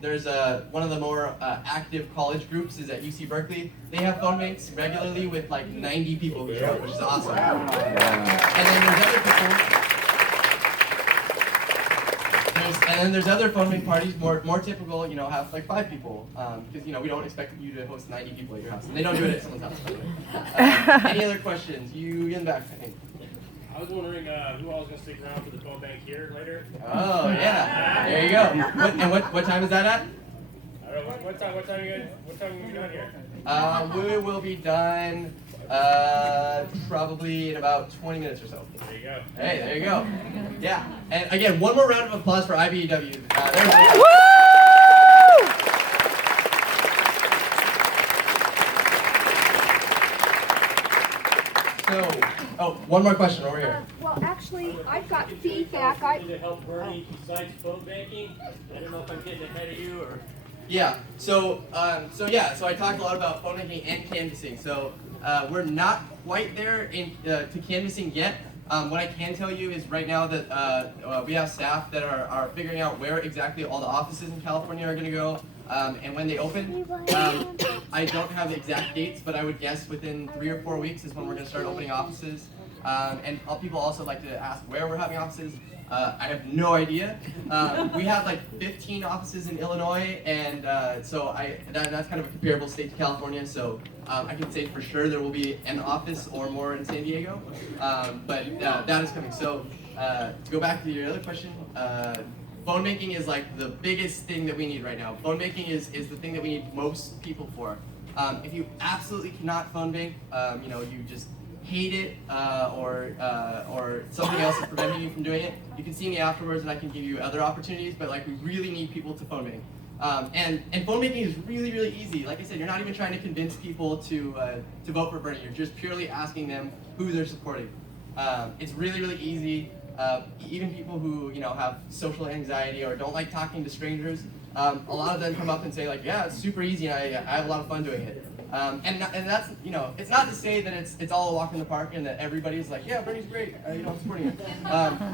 there's one of the more active college groups is at UC Berkeley. They have phone banks regularly with like 90 people who show up, which is awesome. And then there's other people. And then there's other phone bank parties, more typical, have like 5 people, because we don't expect you to host 90 people at your house, and they don't do it at someone's house. By the way. Any other questions? You in the back, I think. I was wondering who all is going to stick around for the phone bank here later. Oh yeah, there you go. What time is that at? I don't know. What time will you be done here? We will be done probably in about 20 minutes or so. There you go. Hey, there you go. Yeah, and again, one more round of applause for IBEW. So, one more question over here. Well, actually, I've got feedback. To help Bernie besides phone banking. I don't know if I'm getting ahead of you or. Yeah. So I talked a lot about phone banking and canvassing. So we're not quite there to canvassing yet. What I can tell you is right now that we have staff that are figuring out where exactly all the offices in California are going to go and when they open. I don't have the exact dates, but I would guess within 3 or 4 weeks is when we're going to start opening offices. And people also like to ask where we're having offices. I have no idea. We have like 15 offices in Illinois, and so that's kind of a comparable state to California. So I can say for sure there will be an office or more in San Diego, but that is coming. So to go back to your other question, phone banking is like the biggest thing that we need right now. Phone banking is the thing that we need most people for. If you absolutely cannot phone bank, you just hate it or something else is preventing you from doing it, you can see me afterwards and I can give you other opportunities, but like we really need people to phone bank. And phone banking is really, really easy. Like I said, you're not even trying to convince people to vote for Bernie. You're just purely asking them who they're supporting. It's really, really easy. Even people who have social anxiety or don't like talking to strangers, a lot of them come up and say like, yeah, it's super easy and I have a lot of fun doing it. And that's, it's not to say that it's all a walk in the park and that everybody's like, yeah, Bernie's great, I'm supporting it.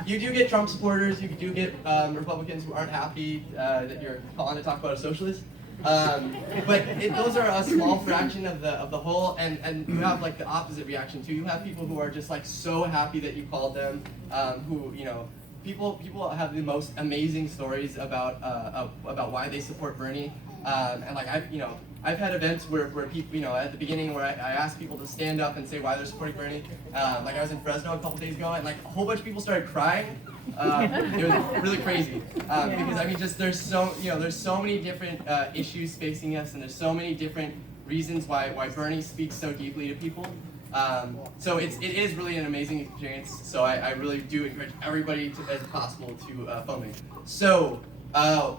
You do get Trump supporters, you do get Republicans who aren't happy that you're calling to talk about a socialist. But those are a small fraction of the whole, and you have like the opposite reaction too. You have people who are just like so happy that you called them, who, people have the most amazing stories about why they support Bernie. And like I've had events where people, at the beginning where I asked people to stand up and say why they're supporting Bernie. Like I was in Fresno a couple days ago and like a whole bunch of people started crying. It was really crazy because there's so many different issues facing us, and there's so many different reasons why Bernie speaks so deeply to people. So it is really an amazing experience. So I really do encourage everybody as possible to phone me. So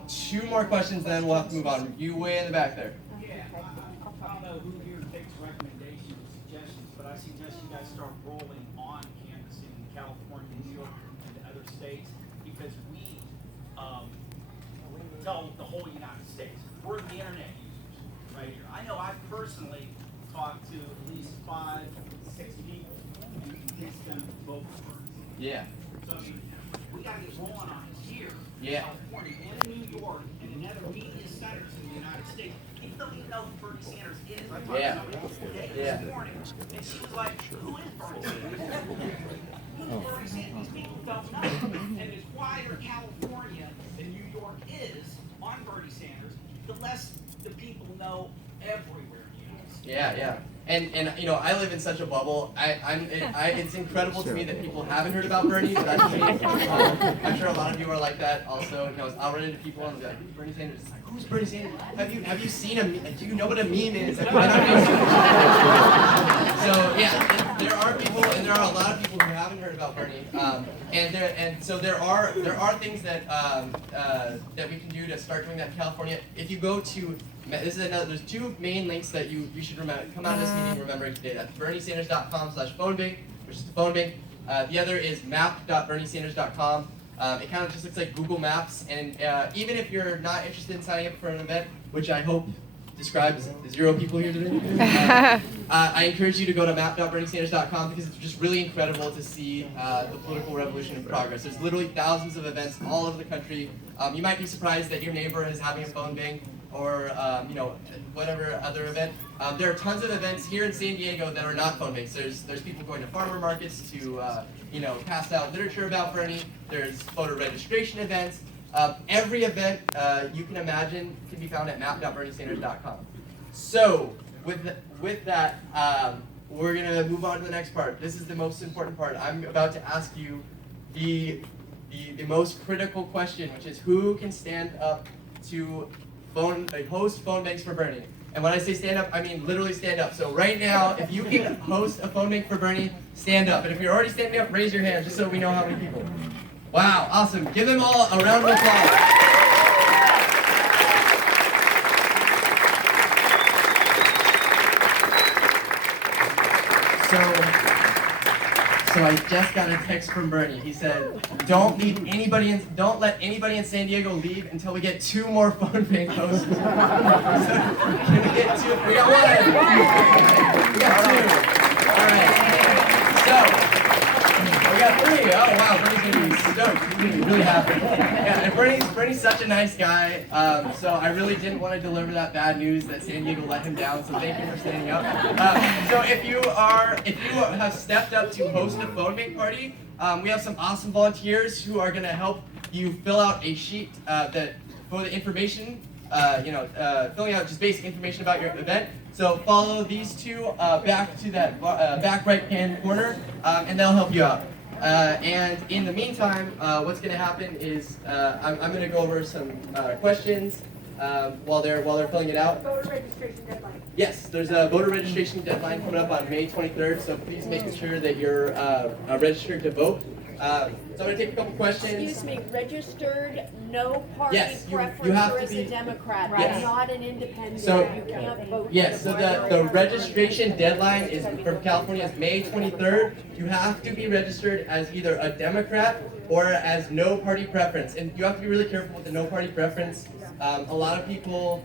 2 more questions, then we'll have to move on. You way in the back there. Yeah, I don't know who here takes recommendations, suggestions, but I suggest you guys start rolling on canvassing in California, New York, and other states, because we tell the whole United States. We're the internet users right here. I know I've personally talked to at least 5, 6 people and convinced them to vote for Bernie. Yeah. So I mean, we got to get rolling on it here. Yeah. California and in New York and in other media centers in the United States. People don't even know who Bernie Sanders is. I talked to somebody today this morning, and she was like, who is Bernie Sanders? Who is Bernie Sanders? These people don't know. And as wider California and New York is on Bernie Sanders, the less the people know everywhere in the United States. Yeah. And I live in such a bubble. It's incredible to me that people haven't heard about Bernie, but I'm sure a lot of you are like that also. I'll run into people and be like, who's Bernie Sanders? It's like, who's Bernie Sanders? Have you seen him? Do you know what a meme is? So yeah, there are people, and there are a lot of people who haven't heard about Bernie. So there are things that that we can do to start doing that in California. If you go to there's 2 main links that you should remember. Come out of this meeting remembering today. That's berniesanders.com/phonebank, which is the phone bank. The other is map.berniesanders.com. It kind of just looks like Google Maps, and even if you're not interested in signing up for an event, which I hope describes 0 people here today, I encourage you to go to map.berniesanders.com because it's just really incredible to see the political revolution in progress. There's literally thousands of events all over the country You might be surprised that your neighbor is having a phone bank or whatever other event. There are tons of events here in San Diego that are not phone banks. There's people going to farmer markets to pass out literature about Bernie. There's voter registration events. Every event you can imagine can be found at map.berniesanders.com. So with that, we're gonna move on to the next part. This is the most important part. I'm about to ask you the most critical question, which is who can stand up to host phone banks for Bernie. And when I say stand up, I mean literally stand up. So right now, if you can host a phone bank for Bernie, stand up. And if you're already standing up, raise your hand just so we know how many people. Wow, awesome. Give them all a round of applause. So I just got a text from Bernie. He said, don't let anybody in San Diego leave until we get 2 more phone bank hosts. So, can we get 2? We got 1. We got 2. All right. So we got 3. Oh wow, Bernie's gonna be stoked. He's gonna be really happy. Yeah, and Bernie's such a nice guy. So I really didn't want to deliver that bad news that San Diego let him down. So thank you for standing up. So if you have stepped up to host a phone bank party, we have some awesome volunteers who are gonna help you fill out a sheet for the information. Filling out just basic information about your event. So follow these 2 back to that back right-hand corner, and they'll help you out. And in the meantime, what's going to happen is I'm going to go over some questions while they're filling it out. Voter registration deadline. Yes, there's a voter registration deadline coming up on May 23rd, so please make sure that you're registered to vote. So I'm going to take a couple questions. Excuse me, registered, no party Yes, you preference, have or to as be- a Democrat, Yes. not an independent, So- you can't vote. Yes, so the registration deadline is from California is May 23rd. You have to be registered as either a Democrat or as no party preference. And you have to be really careful with the no party preference. A lot of people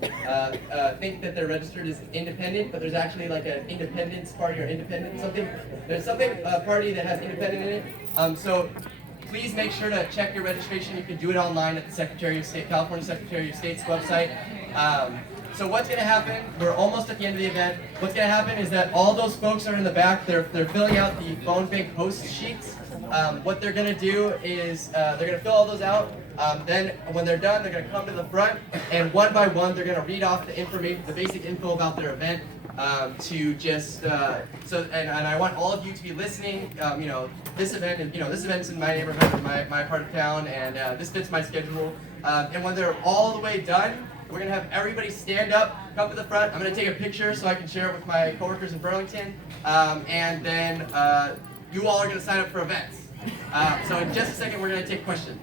think that they're registered as independent, but there's actually like an independence party or independent something. There's a party that has independent in it. So please make sure to check your registration. You can do it online at the Secretary of State, California Secretary of State's website. So what's going to happen, we're almost at the end of the event. What's going to happen is that all those folks are in the back. They're filling out the phone bank host sheets. What they're going to do is they're going to fill all those out. Then when they're done, they're going to come to the front, and one by one, they're going to read off the information, the basic info about their event. And I want all of you to be listening. This event, and this event's in my neighborhood, my part of town, and this fits my schedule. And when they're all the way done, we're gonna have everybody stand up, come to the front. I'm gonna take a picture so I can share it with my coworkers in Burlington, and then you all are gonna sign up for events. So in just a second, we're gonna take questions.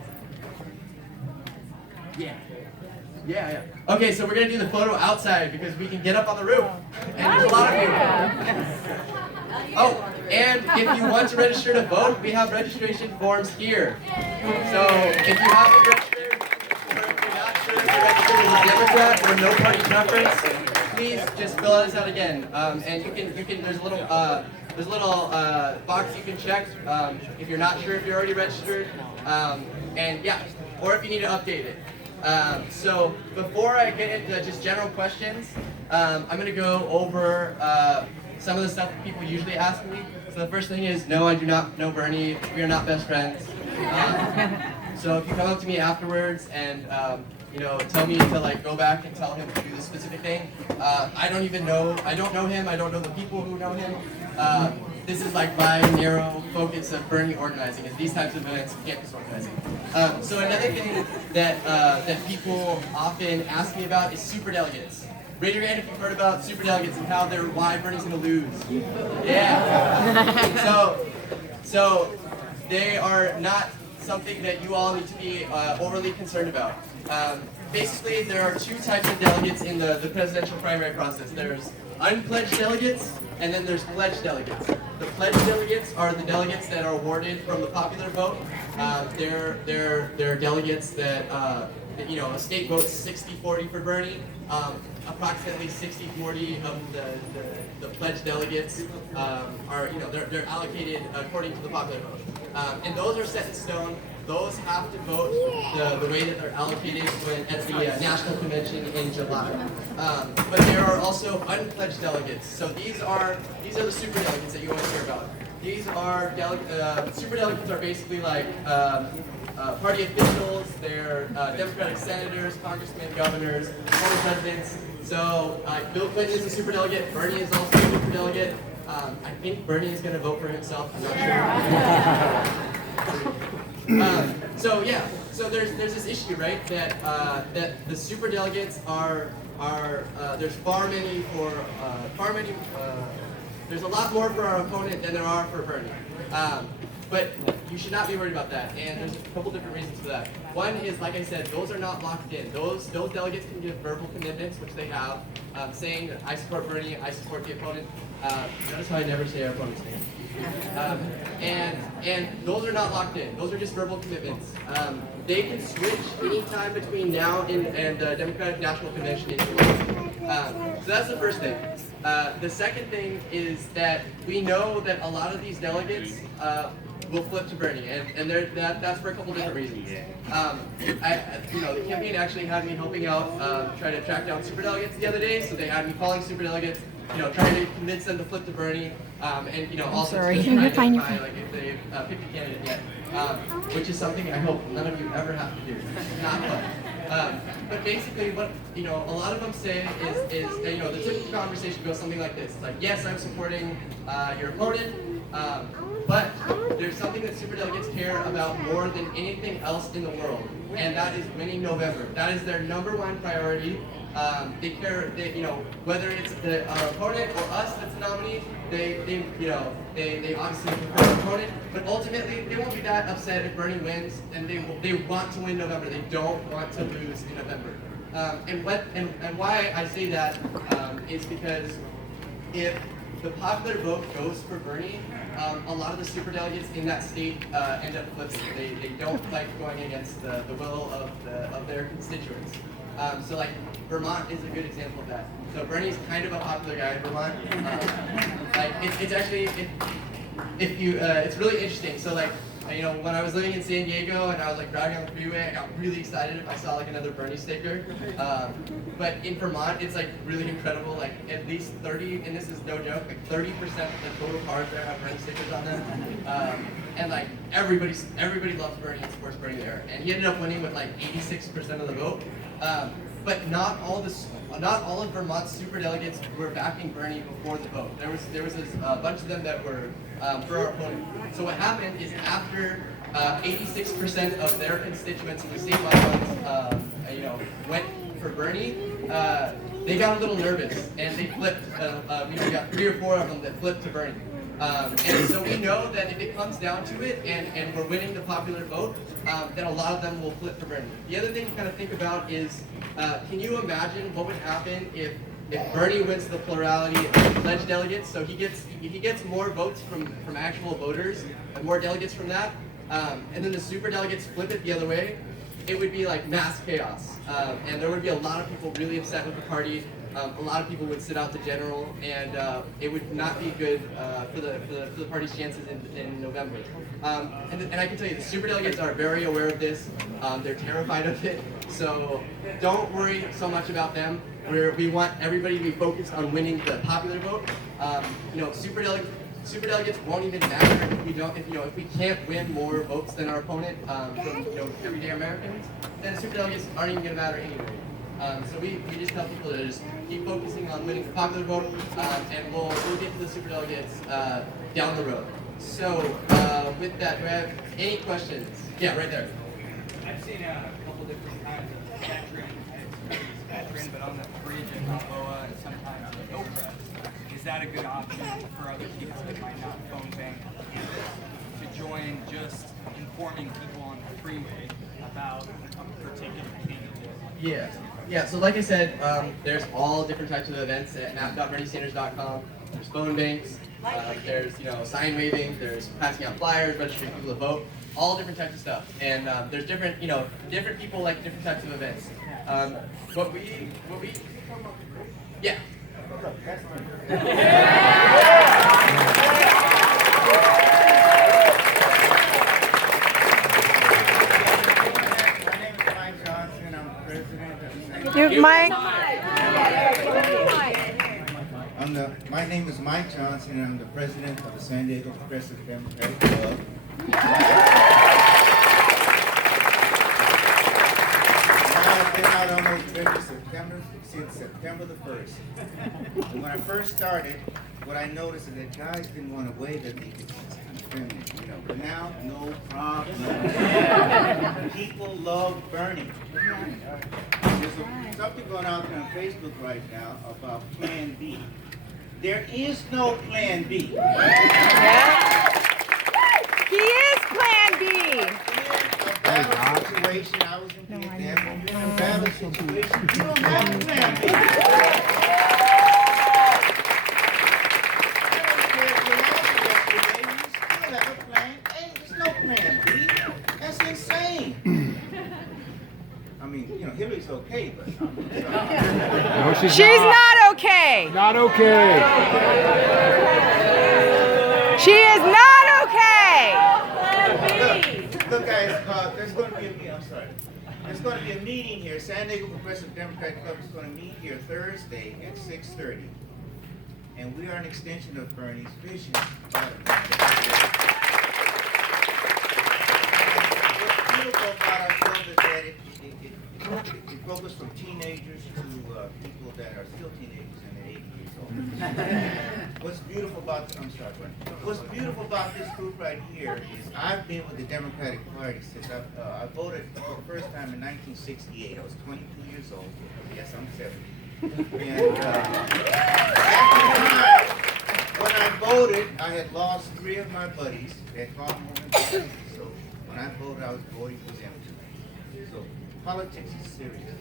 Yeah. Okay, so we're gonna do the photo outside because we can get up on the roof, and there's a lot of people. Oh, and if you want to register to vote, we have registration forms here. So if you haven't registered, or if you're not sure if you're registered as a Democrat or no party preference, please just fill this out again. And you can. There's a little box you can check if you're not sure if you're already registered, and yeah, or if you need to update it. So before I get into just general questions, I'm going to go over some of the stuff that people usually ask me. So the first thing is, no, I do not know Bernie. We are not best friends. So if you come up to me afterwards and tell me to go back and tell him to do this specific thing, I don't know him. I don't know the people who know him. This is my narrow focus of Bernie organizing, is these types of events, campus organizing. So another thing that people often ask me about is superdelegates. Raise your hand if you've heard about superdelegates and why Bernie's gonna lose. Yeah. So they are not something that you all need to be overly concerned about. Basically, there are 2 types of delegates in the presidential primary process. There's unpledged delegates, and then there's pledged delegates. The pledged delegates are the delegates that are awarded from the popular vote. They're delegates that, a state votes 60-40 for Bernie. Approximately 60-40 of the pledged delegates are, they're allocated according to the popular vote. And those are set in stone. those have to vote the way that they're allocated at the National Convention in July. But there are also unpledged delegates. So these are the super delegates that you always hear about. These are super delegates are basically like party officials. They're Democratic senators, congressmen, governors, former presidents. So Bill Clinton is a super delegate. Bernie is also a super delegate. I think Bernie is going to vote for himself. I'm not sure. So there's this issue, right? That the super delegates are there's there's a lot more for our opponent than there are for Bernie. But you should not be worried about that, and there's a couple different reasons for that. One is, like I said, those are not locked in. Those delegates can give verbal commitments, which they have, saying that I support Bernie, I support the opponent. Notice how I never say our opponent's name. And those are not locked in. Those are just verbal commitments. They can switch anytime between now and the Democratic National Convention in July. So that's the first thing. The second thing is that we know that a lot of these delegates will flip to Bernie, and that's for a couple different reasons. The campaign actually had me helping out, try to track down superdelegates the other day. So they had me calling superdelegates, trying to convince them to flip to Bernie, and also to just identify like if they picked a candidate yet, which is something I hope none of you ever have to do. It's not fun. But basically, what a lot of them say is the typical conversation goes something like this. It's like, yes, I'm supporting your opponent, but there's something that superdelegates care about more than anything else in the world, and that is winning November. That is their number one priority. They care, whether it's our opponent or us that's the nominee. They obviously prefer the opponent, but ultimately they won't be that upset if Bernie wins, and they want to win November. They don't want to lose in November. And why I say that is because if the popular vote goes for Bernie, a lot of the superdelegates in that state end up flipping. They don't like going against the will of their constituents. So like Vermont is a good example of that. So Bernie's kind of a popular guy in Vermont. It's really interesting. So like, when I was living in San Diego and I was like driving on the freeway, I got really excited if I saw like another Bernie sticker. But in Vermont, it's like really incredible. Like at least 30, and this is no joke, like 30% of the total cars there have Bernie stickers on them. And like everybody loves Bernie and supports Bernie there. And he ended up winning with like 86% of the vote. But not all of Vermont's superdelegates were backing Bernie before the vote. There was a bunch of them that were for our opponent. So what happened is after 86% of their constituents in the statewide ones, went for Bernie, they got a little nervous and they flipped. We got 3 or 4 of them that flipped to Bernie. And so we know that if it comes down to it and we're winning the popular vote, then a lot of them will flip for Bernie. The other thing to kind of think about is, can you imagine what would happen if Bernie wins the plurality of pledged delegates? So if he gets more votes from actual voters and more delegates from that, and then the super delegates flip it the other way, it would be like mass chaos. And there would be a lot of people really upset with the party. A lot of people would sit out the general, and it would not be good for the party's chances in November. And I can tell you, the superdelegates are very aware of this. They're terrified of it. So don't worry so much about them. We want everybody to be focused on winning the popular vote. Superdelegates won't even matter if we can't win more votes than our opponent from everyday Americans. Then superdelegates aren't even going to matter anyway. So we just tell people to just keep focusing on winning the popular vote, and we'll get to the superdelegates down the road. So with that, do I have any questions? Yeah, right there. I've seen a couple different kinds of veteran, but on the bridge in Balboa and sometimes in Oprah. Is that a good option for other people that might not phone bank to join, just informing people on the freeway about a particular candidate? Yeah. So like I said, there's all different types of events at map.berniesanders.com. There's phone banks. There's sign waving. There's passing out flyers, registering people to vote. All different types of stuff. And there's different different people like different types of events. Yeah. Mike. My name is Mike Johnson, and I'm the president of the San Diego Progressive Democratic Club. I've been out almost every September since September the 1st. And when I first started, what I noticed is that guys didn't want to wave at me because it's kind of feminine, you know. But now, no problem. People love Bernie. There's something going on on Facebook right now about Plan B. There is no Plan B. Yeah. He is Plan B. In a battle situation, I was in Vietnam. In a battle situation, you don't have a Plan B. That's insane. I mean, you know, Hillary's okay, but No, She's not okay. Not okay. She is not okay. look, guys, there's going to be a meeting. I'm sorry. There's going to be a meeting here. San Diego Progressive Democratic Club is going to meet here Thursday at 6:30, and we are an extension of Bernie's vision. What's beautiful about our club is that it focuses from teenagers to people that are still teenagers and they're 80 years old. What's beautiful about What's beautiful about this group right here is I've been with the Democratic Party since I voted for the first time in 1968. I was 22 years old. Yes, I'm 70. And when I voted, I had lost 3 of my buddies. They had gone home and died. So when I voted, I was voting for them too. So politics is serious.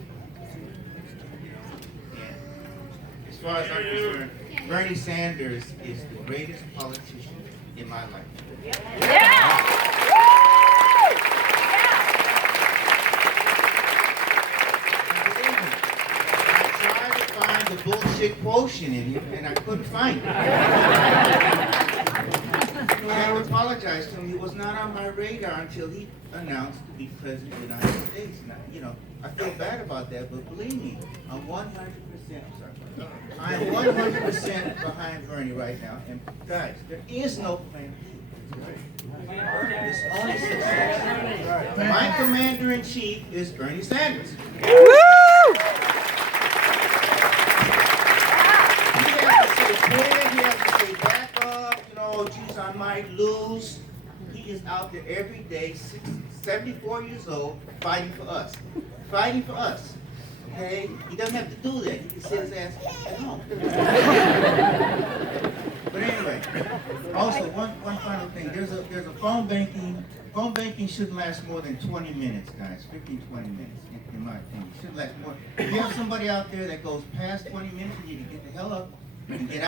And as far as I'm concerned, Bernie Sanders is the greatest politician in my life. The bullshit quotient in him, and I couldn't find it. I have to apologize to him. He was not on my radar until he announced to be president of the United States. And I feel bad about that, but believe me, I'm 100%. I am 100% behind Bernie right now. And guys, there is no plan B. It's only success. My commander-in-chief is Bernie Sanders. Woo! He has to say back up, you know, geez, I might lose. He is out there every day, 74 years old, fighting for us. Fighting for us. Okay? He doesn't have to do that. He can sit his ass at home. But anyway, also one final thing. There's a phone banking. Phone banking shouldn't last more than 20 minutes, guys. 15, 20 minutes, in my opinion. It shouldn't last more. If you have somebody out there that goes past 20 minutes, you need to get the hell up and get out.